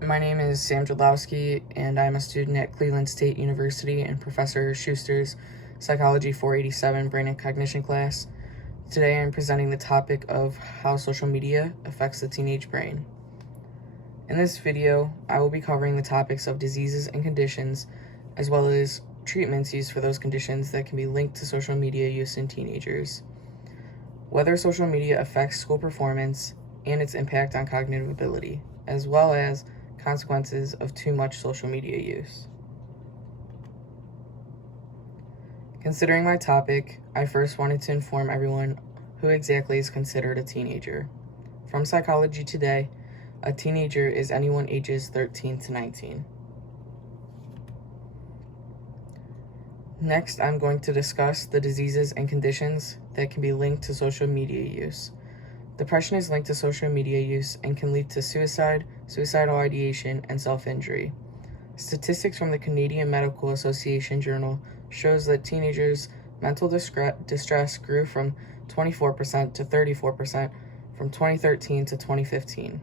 My name is Sam Jadlowski, and I'm a student at Cleveland State University in Professor Schuster's Psychology 487 Brain and Cognition class. Today I'm presenting the topic of how social media affects the teenage brain. In this video, I will be covering the topics of diseases and conditions, as well as treatments used for those conditions that can be linked to social media use in teenagers, whether social media affects school performance and its impact on cognitive ability, as well as consequences of too much social media use. Considering my topic, I first wanted to inform everyone who exactly is considered a teenager. From Psychology Today, a teenager is anyone ages 13 to 19. Next, I'm going to discuss the diseases and conditions that can be linked to social media use. Depression is linked to social media use and can lead to suicide, suicidal ideation, and self-injury. Statistics from the Canadian Medical Association Journal shows that teenagers' mental distress grew from 24% to 34% from 2013 to 2015.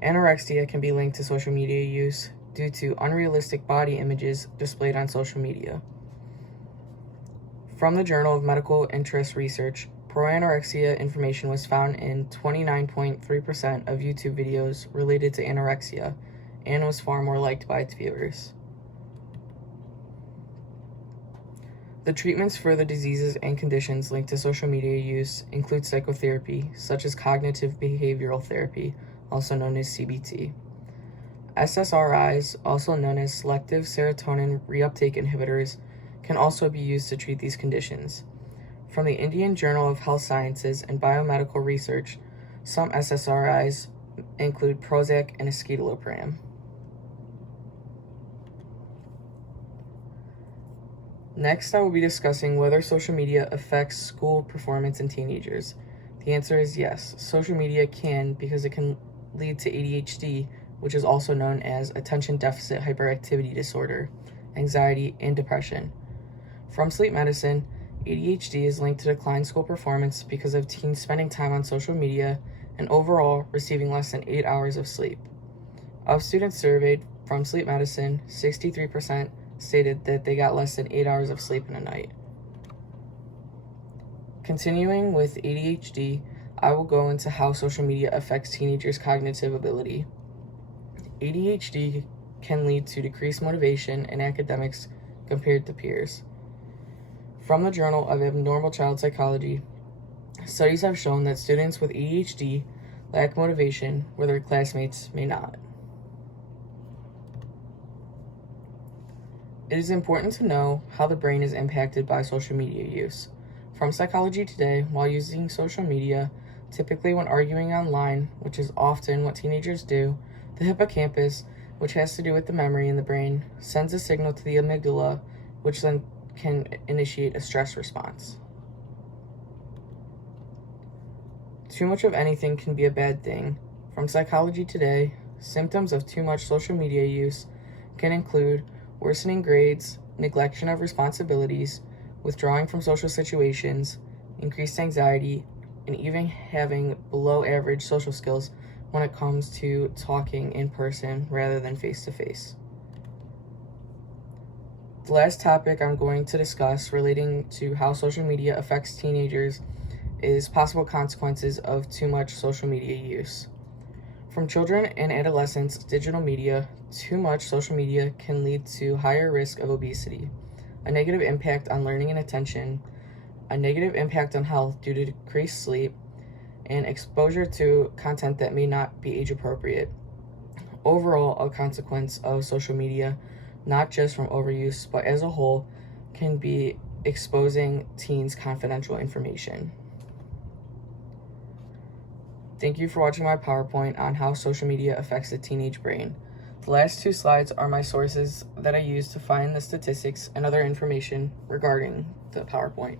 Anorexia can be linked to social media use due to unrealistic body images displayed on social media. From the Journal of Medical Interest Research, pro-anorexia information was found in 29.3% of YouTube videos related to anorexia and was far more liked by its viewers. The treatments for the diseases and conditions linked to social media use include psychotherapy, such as cognitive behavioral therapy, also known as CBT. SSRIs, also known as selective serotonin reuptake inhibitors, can also be used to treat these conditions. From the Indian Journal of Health Sciences and Biomedical Research, some SSRIs include Prozac and escitalopram. Next, I will be discussing whether social media affects school performance in teenagers. The answer is yes. Social media can, because it can lead to ADHD, which is also known as attention deficit hyperactivity disorder, anxiety, and depression. From Sleep Medicine, ADHD is linked to declined school performance because of teens spending time on social media and overall receiving less than 8 hours of sleep. Of students surveyed from Sleep Medicine, 63% stated that they got less than 8 hours of sleep in a night. Continuing with ADHD, I will go into how social media affects teenagers' cognitive ability. ADHD can lead to decreased motivation in academics compared to peers. From the Journal of Abnormal Child Psychology, studies have shown that students with ADHD lack motivation where their classmates may not. It is important to know how the brain is impacted by social media use. From Psychology Today, while using social media, typically when arguing online, which is often what teenagers do, the hippocampus, which has to do with the memory in the brain, sends a signal to the amygdala, which then can initiate a stress response. Too much of anything can be a bad thing. From Psychology Today, symptoms of too much social media use can include worsening grades, neglection of responsibilities, withdrawing from social situations, increased anxiety, and even having below average social skills when it comes to talking in person rather than face-to-face. The last topic I'm going to discuss relating to how social media affects teenagers is possible consequences of too much social media use. From children and adolescents, digital media, too much social media can lead to higher risk of obesity, a negative impact on learning and attention, a negative impact on health due to decreased sleep, and exposure to content that may not be age appropriate. Overall, a consequence of social media, not just from overuse, but as a whole, can be exposing teens' confidential information. Thank you for watching my PowerPoint on how social media affects the teenage brain. The last two slides are my sources that I use to find the statistics and other information regarding the PowerPoint.